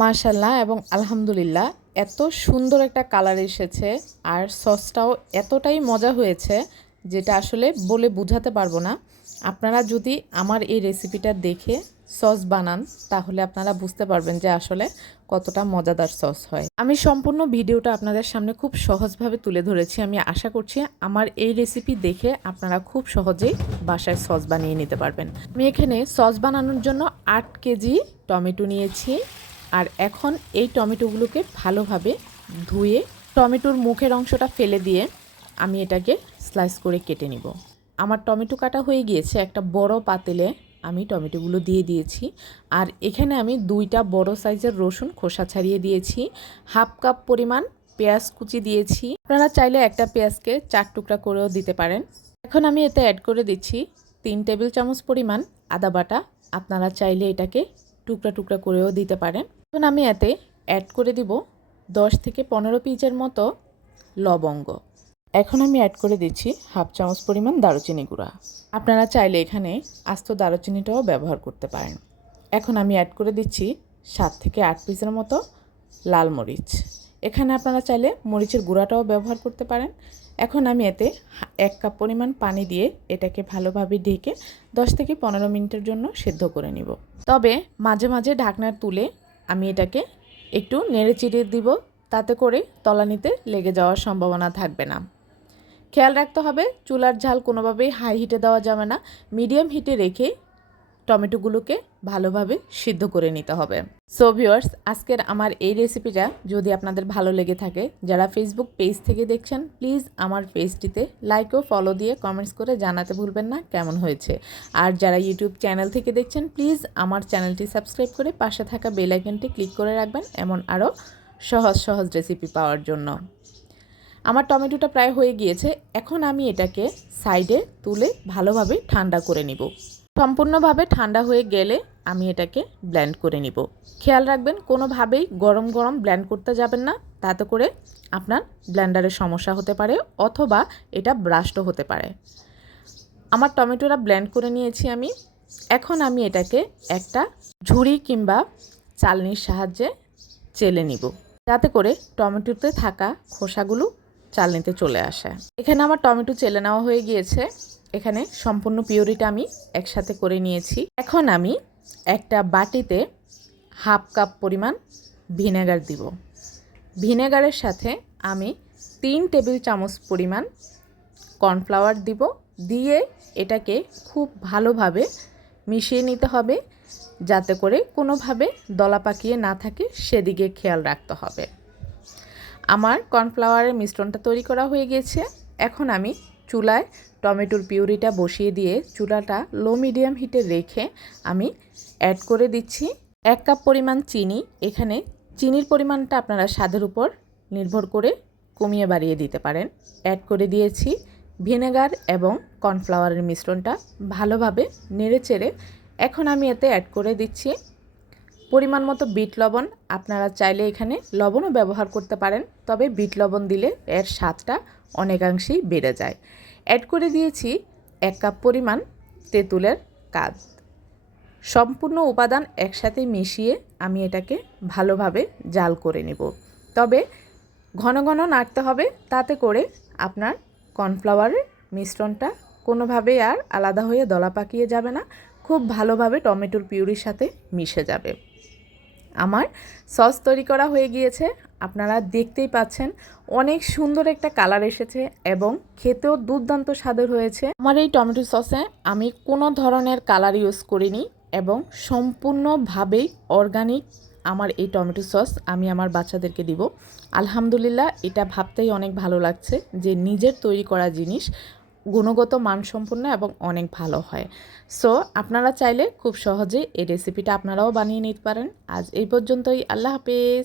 মাশাল্লাহ এবং আলহামদুলিল্লাহ, এত সুন্দর একটা কালার এসেছে, আর সসটাও এতটাই মজা হয়েছে, যেটা আসলে বলে বোঝাতে পারব না। আপনারা যদি আমার এই রেসিপিটা দেখে সস বানান, তাহলে আপনারা বুঝতে পারবেন যে আসলে কতটা মজাদার সস হয়। আমি সম্পূর্ণ ভিডিওটা আপনাদের সামনে খুব সহজভাবে তুলে ধরেছি। আমি আশা করছি আমার এই রেসিপি দেখে আপনারা খুব সহজেই বাসায় সস বানিয়ে নিতে পারবেন। আমি এখানে সস বানানোর জন্য আট কেজি টমেটো নিয়েছি আর এখন এই টমেটোগুলোকে ভালোভাবে ধুয়ে টমেটোর মুখের অংশটা ফেলে দিয়ে আমি এটাকে স্লাইস করে কেটে নিব। আমার টমেটো কাটা হয়ে গিয়েছে, একটা বড় পাতিলে আমি টমেটোগুলো দিয়ে দিয়েছি। আর এখানে আমি দুইটা বড় সাইজের রসুন খোসা ছাড়িয়ে দিয়েছি, হাফ কাপ পরিমাণ পেঁয়াজ কুচি দিয়েছি। আপনারা চাইলে একটা পেঁয়াজকে চার টুকরা করেও দিতে পারেন। এখন আমি এতে অ্যাড করে দিচ্ছি তিন টেবিল চামচ পরিমাণ আদা বাটা। আপনারা চাইলে এটাকে টুকরা টুকরা করেও দিতে পারেন এখন আমি এতে অ্যাড করে দিব দশ থেকে পনেরো পিসের মতো লবঙ্গ। এখন আমি অ্যাড করে দিচ্ছি হাফ চামচ পরিমাণ দারুচিনি গুঁড়া। আপনারা চাইলে এখানে আস্ত দারুচিনিটাও ব্যবহার করতে পারেন। এখন আমি অ্যাড করে দিচ্ছি সাত থেকে আট পিসের মতো লাল মরিচ। এখানে আপনারা চাইলে মরিচের গুঁড়াটাও ব্যবহার করতে পারেন। এখন আমি এতে এক কাপ পরিমাণ পানি দিয়ে এটাকে ভালোভাবে ঢেকে দশ থেকে পনেরো মিনিটের জন্য সেদ্ধ করে নিব। তবে মাঝে মাঝে ঢাকনা তুলে আমি এটাকে একটু নেড়ে চিড়িয়ে দিব, তাতে করে তলানিতে লেগে যাওয়ার সম্ভাবনা থাকবে না। খেয়াল রাখতে হবে, চুলার ঝাল কোনোভাবেই হাই হিটে দেওয়া যাবে না। মিডিয়াম হিটে রেখে টমেটোগুলোকে ভালোভাবে সিদ্ধ করে নিতে হবে। সো ভিউয়ার্স আজকের আমার এই রেসিপিটা যদি আপনাদের ভালো লেগে থাকে, যারা ফেসবুক পেজ থেকে দেখছেন প্লিজ আমার পেজটিতে লাইক ও ফলো দিয়ে কমেন্টস করে জানাতে ভুলবেন না কেমন হয়েছে। আর যারা ইউটিউব চ্যানেল থেকে দেখছেন প্লিজ আমার চ্যানেলটি সাবস্ক্রাইব করে পাশে থাকা বেল আইকনটি ক্লিক করে রাখবেন, এমন আরও সহজ সহজ রেসিপি পাওয়ার জন্য। আমার টমেটোটা প্রায় হয়ে গিয়েছে, এখন আমি এটাকে সাইডে তুলে ভালোভাবে ঠান্ডা করে নিব। সম্পূর্ণভাবে ঠান্ডা হয়ে গেলে আমি এটাকে ব্ল্যান্ড করে নিব। খেয়াল রাখবেন, কোনোভাবেই গরম গরম ব্ল্যান্ড করতে যাবেন না। তাতে করে আপনার ব্লেন্ডারের সমস্যা হতে পারে অথবা এটা ব্রাস্টও হতে পারে। আমার টমেটোটা ব্ল্যান্ড করে নিয়েছি আমি। এখন আমি এটাকে একটা ঝুড়ি কিংবা চালনির সাহায্যে চেলে নিব। যাতে করে টমেটোতে থাকা খোসাগুলো চালনিতে চলে আসে। এখানে আমার টমেটো চেলে নেওয়া হয়ে গিয়েছে। এখানে সম্পূর্ণ পিওরিটা আমি একসাথে করে নিয়েছি। এখন আমি একটা বাটিতে হাফ কাপ পরিমাণ ভিনেগার দিব। ভিনেগারের সাথে আমি তিন টেবিল চামচ পরিমাণ কর্নফ্লাওয়ার দিব। দিয়ে এটাকে খুব ভালোভাবে মিশিয়ে নিতে হবে। যাতে করে কোনোভাবে দলা পাকিয়ে না থাকে, সেদিকে খেয়াল রাখতে হবে। আমার কর্নফ্লাওয়ারের মিশ্রণটা তৈরি করা হয়ে গিয়েছে এখন আমি চুলায় টমেটোর পিউরিটা বসিয়ে দিয়ে চুলাটা লো মিডিয়াম হিটে রেখে আমি অ্যাড করে দিচ্ছি এক কাপ পরিমাণ চিনি। এখানে চিনির পরিমাণটা আপনারা স্বাদের উপর নির্ভর করে কমিয়ে বাড়িয়ে দিতে পারেন। অ্যাড করে দিয়েছি ভিনেগার এবং কর্নফ্লাওয়ারের মিশ্রণটা ভালোভাবে নেড়ে চেড়ে। এখন আমি এতে অ্যাড করে দিচ্ছি পরিমাণ মতো বিট লবণ আপনারা চাইলে এখানে লবণও ব্যবহার করতে পারেন, তবে বিট লবণ দিলে এর স্বাদটা অনেকাংশেই বেড়ে যায়। অ্যাড করে দিয়েছি এক কাপ পরিমাণ তেঁতুলের কাদ। সম্পূর্ণ উপাদান একসাথে মিশিয়ে আমি এটাকে ভালোভাবে জাল করে নেব। তবে ঘন ঘন নাড়তে হবে, তাতে করে আপনার কর্নফ্লাওয়ারের মিশ্রণটা কোনোভাবেই আর আলাদা হয়ে দলা পাকিয়ে যাবে না, খুব ভালোভাবে টমেটোর পিউরির সাথে মিশে যাবে। আমার সস তৈরি করা হয়ে গিয়েছে। আপনারা দেখতেই পাচ্ছেন অনেক সুন্দর একটা কালার এসেছে এবং খেতেও দুর্দান্ত স্বাদের হয়েছে। আমার এই টমেটো সসে আমি কোনো ধরনের কালার ইউজ করিনি এবং সম্পূর্ণভাবেই অর্গানিক আমার এই টমেটো সস আমি আমার বাচ্চাদেরকে দিব। আলহামদুলিল্লাহ এটা ভাবতেই অনেক ভালো লাগছে যে নিজের তৈরি করা জিনিস গুণগত মানসম্পন্ন এবং অনেক ভালো হয়। সো আপনারা চাইলে খুব সহজে এই রেসিপিটা আপনারাও বানিয়ে নিতে পারেন। আজ এই পর্যন্তই। আল্লাহ হাফেজ।